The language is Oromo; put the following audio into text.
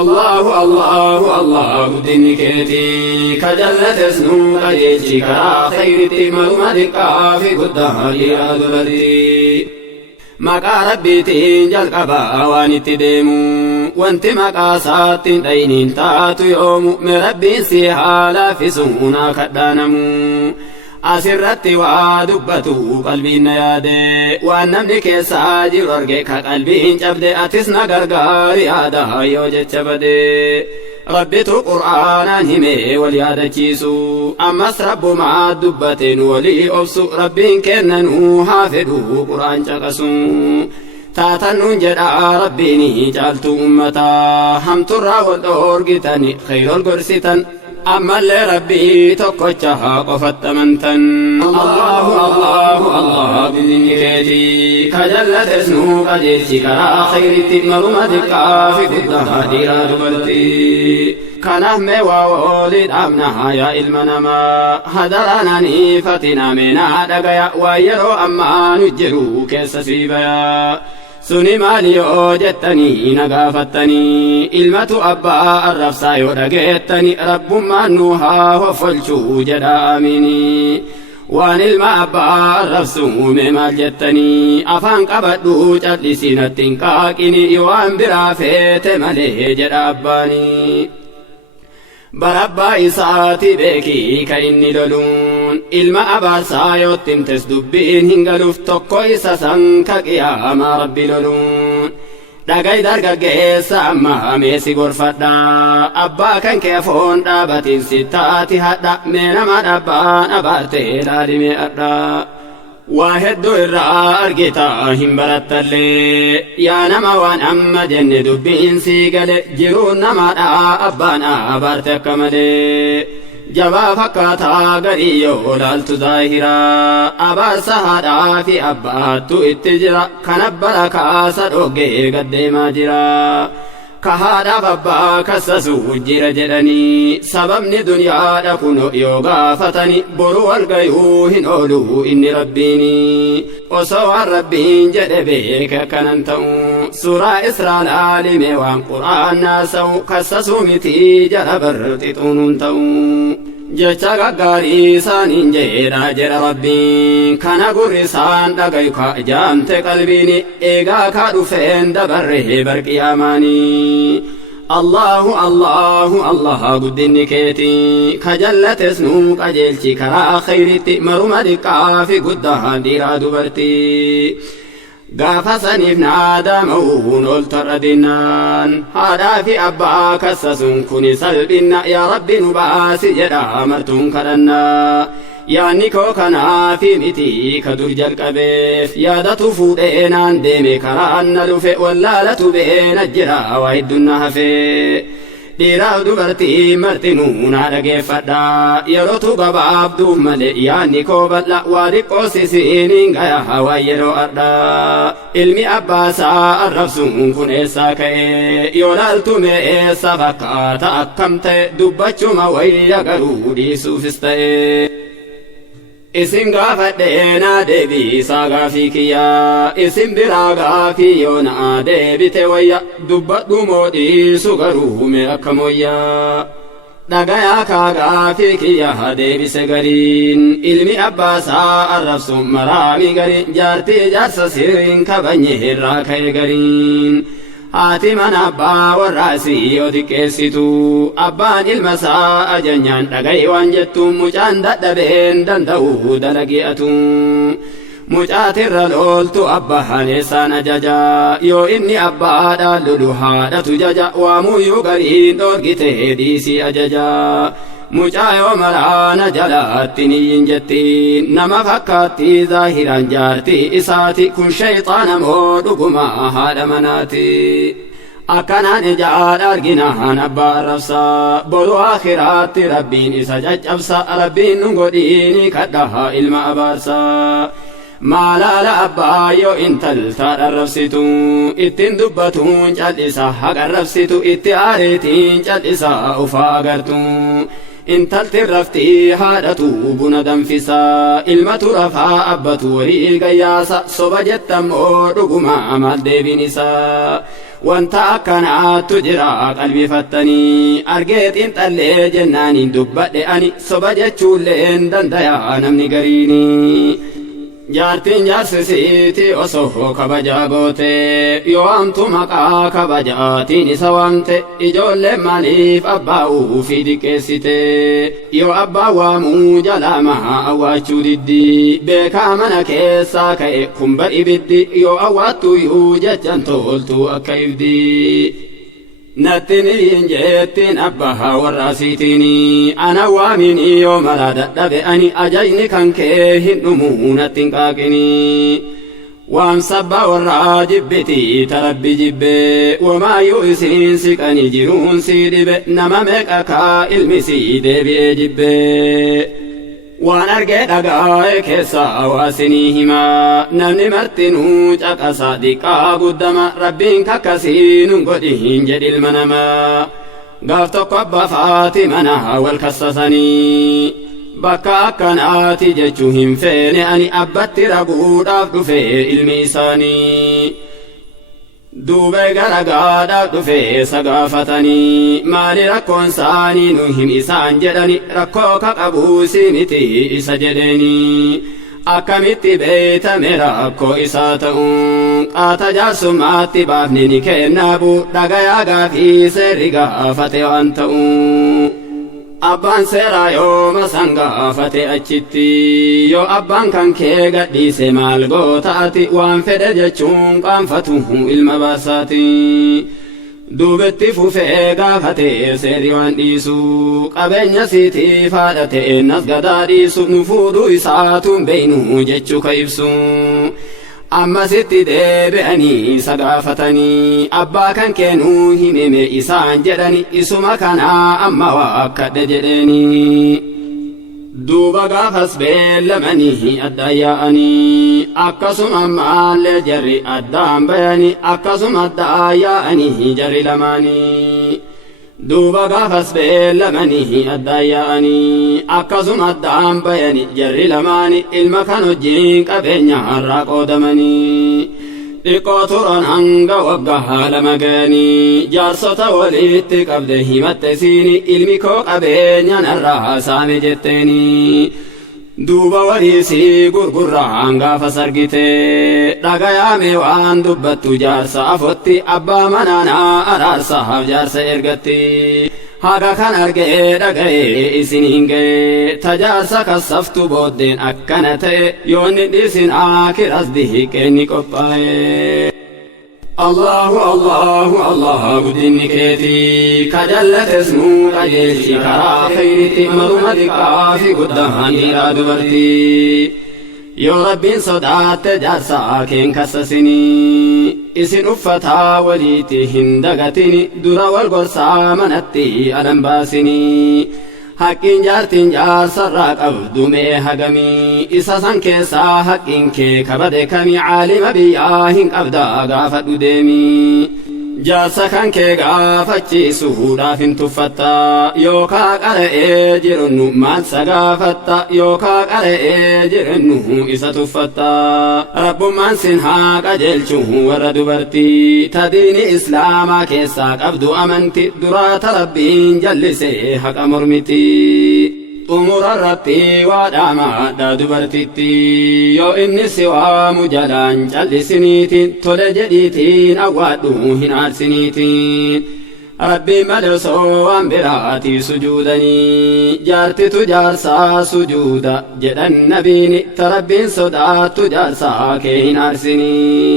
الله الله الله دينكتي كجلة اسنو قديتي كرا خيرتي مرمدك في قدها يا دبرتي مقا ربيتين جلقبا وانت ديمو وانت مقا ساتين دينين تاتو يوم مربين سيحالا في سونا كدانمو asirratti waa dubbatu qalbiin na yaade waan namni keessaa jiru arge ka qalbiin cabde atis na gargaari yaada yoo jecha bade rabbitu qur'aanaan hime wal yaadachiisu ammas rabbumaa dubbateen walii obsu rabbiin kennanuu haa fedhu qur'aan caqasu taatannuun jedha rabbiini caaltu ummataa hamturraa wal dhoorgitani khayrol gorsitan أما اللي ربي تقوتها قفت منتن الله الله الله بذنكتي كجلة اسنو قديتي كرا خيرتي مرمدك في قدها ديرا دبرتي كنهم وولد أمنها يا المنما هدرانني فتنا منا دقيا ويرو أما نجرو كيس سيبيا سني مالي وجدتني نقافتني إلمة أبا الرفسا يرقيتني رب منوها وفلشو جدا أميني وان الماء أبا الرفسو مما جدتني أفان قبدو جد سنة كاكني يوان برافيت مليه جدا أباني بربا إساتي بيكي كإني لولون إلما أبا سايوت تمتس دبين هنگلوف تقو إساسان كقياما ربي لولون دقاي درقا قيسا أما ميسي غرفتا أبا كان كيفون دابتين ستاتي هدا مينما دابان أبارتي لالمي أردا واحد الرا أرقتا هم برتالي يا نما وان أما جن دبين سيقل جرون نما أبانا أبارتك ملي جبا فكاتا قريو لالت ظاهرا أبار سهادا في أباتو اتجرا كنبرا كاسا روغي قدما جرا كهادا بابا كسسو جير جدني سببني دنيا دكونو يوغا فتني برو الغيو هنولو إني ربيني وسوى الربين جدبيك كننتو سورة إسراء العالم وان قرآن ناسو كسسو متي جربر تطونتو jecha gaggaarii isaaniin jedha jedha rabbiin kana gurrisaan dhagayu ka jaamte qalbiin eegaa ka dhufeen dabarree barqiyaamaanii Allahu Allahu Allah guddinni keetii ka jallates nuu qajeelchi karaa khayritti maruma diqqaa fi guddaa dhiiraa dubartii gaafa saniif naadama'uun ol tor'adinaan haadhaa fi abbaa kassasuun kuni salphinna yaa rabbi nu baasi jedha martuun kadhannaa yaanni koo kanaafi miti ka dur jalqabeef yaadatu fuudhee naan deeme karaan na dhufe wallaalatu beena jira waa hedduun na hafee dhiiraaf dubartii martinuu na dhageeffadha yerootu gabaabduuf malee yaanni koo bal'a waa xiqqoo sisiiniin gaya hawaa yeroo adha ilmi abbaasaa arrabsuun kun eessaa ka'e yoo laaltume eessa fakkaata akkam ta'e dubbachuma wayya garuu dhiisuufis ta'e isin gaafadhee naa deebisaa gaafii kiyyaa isin biraa gaafii yoo naa deebite wayya dubbadhu moo dhiisu garuu mee akka moyyaa dhagayaa kaa gaafii kiyyaa deebise gariin ilmi abbaasaa arrabsuun maraami gariin jaartii jaarsa sirriin kabanye irraa ka'e gariin haati mana abbaa warraasii yoo xiqqeessitu abbaan ilma isaa ajanyaan dhaga'i waan jettuun mucaan dadhabeen danda'u dalagi'atu mucaatirra looltu abbaan eessaan ajaja yoo inni abbaadhaan lolu haadhatu jaja waamuyyuu gariin dhoorgite dhiisii ajaja mucaa yoo maraana jalaatti niyyin jettiin nama fakkaatti zaahiraan jaartii isaati kun shayxaana moo dhuguma haadha manaati akkanaan ijaadha arginaan abbaa arrabsaa boru akhiraatti rabbiin isa caccabsa rabbiin nu godhiini kadhaha ilma abaarsaa maalaala abbaa yoo intaltaan arrabsitu ittiin dubbatuun cal'isa haqa arrabsitu itti aareetiin cal'isa ufaa agartu intalti raftii haadhatu buna danfisaa ilmatu rafaa abbatu warii gayyaasa soba jettammoo dhuguma maal deebiin isaa wanta akkanaattu jira qalbifattanii argeetiin xallee jennaaniin dubbadhe ani soba jechuulleen dandayaa namni gariini jaartiin jaarsisiiti osoo kabajaa goote yoo amtu maqaa kabajaatiin isa waamte ijoolleen maaliif abbaa'uu fi diqqeessite yoo abbaa waamuu jalaamaa awwaachuu diddi beekaa mana keessaa ka'e kumba ibiddi yoo awwaattuyyuu jechan toltu akka ibdi nattiin jettiin abbaa warraasiitini ana waamini yoo mara dadhabe ani ajajni kan kee hin dhumuu nattiin qaaqini waan sabba warraa jibbiti tarabbi jibbe wamaayyuu isiin siqani jiruun sii dhibe nama meeqa kaa ilmi sii deebi'ee jibbe waan argee dhagaa'e keessaa waasinii himaa namni martinuu caqasa diqqaa guddama rabbiin kakkasii nun godhin jedhi ilma namaa gaaf tokko abbaa Faatimana wal kassasanii bakka akkanaati jechuu hin feene ani abbatti raguudhaaf dhufe ilmi isaanii duube garagaadhaaf dhufe sagaafatanii maali rakkoon isaanii nu him isaan jedhani rakkoo ka qabuu si miti isa jedheni akkamitti beeytame rakkoo isaa ta'uun qaata jaarsummaatti baafni ni kennaabu dhagayaa gaafii seerri gaafate waan ta'uun abbaan seeraa yooma san gaafate achitti yoo abbaan kan kee gadhiise maal goota ati waan fedhe jechuun qaanfatu ilma baasaati duubetti fufee gaafate seerri waan dhiisu qabeenya siitiif haadha ta'e nas gadaa dhiisu nu fuudhuu isaatuun beeynu jechuu ka ibsu ammasitti deebi'anii isa gaafatanii abbaa kan keenuu himime isaan jedhani isuma kanaa amma waakkadhe jedheeni duuba gaafas beellamanii addaan yaa'anii akkasuma ammaallee jarri addaan bayanii akkasuma addaan yaa'anii jarri lamaanii duuba gaafas beellamanii addaan yaa'anii akkasuma addaan bayanii jarri lamaanii ilma kan wajjiin qabeenya irraa qoodamanii xiqqoo turan hanga waggaa lama ga'anii jaarsota walitti qabde himatte siini ilmi koo qabeenya narraa saame jetteeni duuba waliisii gurgurraan gaafas argite dhagayaame waan dubbattu jaarsa afotti abbaa manaanaa araarsaaf jaarsa ergatti haga kan argee dhaga'ee isiniin ga'e tajaarsa kassaftu booddeen akkana ta'e yoonni dhiisin aakiras dihiqeenni qophaa'e الله الله الله قدني كيتي كجلت اسمو قجيشي كرا خيرتي مرمدك في قدهاني لا دبرتي يا ربي صدات جارسا كين كسسني اسن أفتا وليتي هندقتني درا والقرصا منتي ألم باسني حقين جارتين جار سراق أبدومي هقمي إساسان كيسا حقين كي كبدكمي عالم بياهن أبدا غافت ديمي جارسا كان كي غافتشي سهودا فين تفتا يوكا قرأي جرنو مات سغافتا يوكا قرأي جرنو إسا تفتا رب من سنها قجلچو ورد برتي تدين إسلاما كيسا أبدو أمنتي درات ربين جلسي حق مرمتي أمور الربي وداما دا دبرتي يو إني سوا مجالان جلسنيتين تولجديتين أوادوهن عرسنيتين ربي مدرسو أنبراتي سجودني جارتي تجارسا سجودا جدن نبيني تربين صدا تجارسا كين عرسني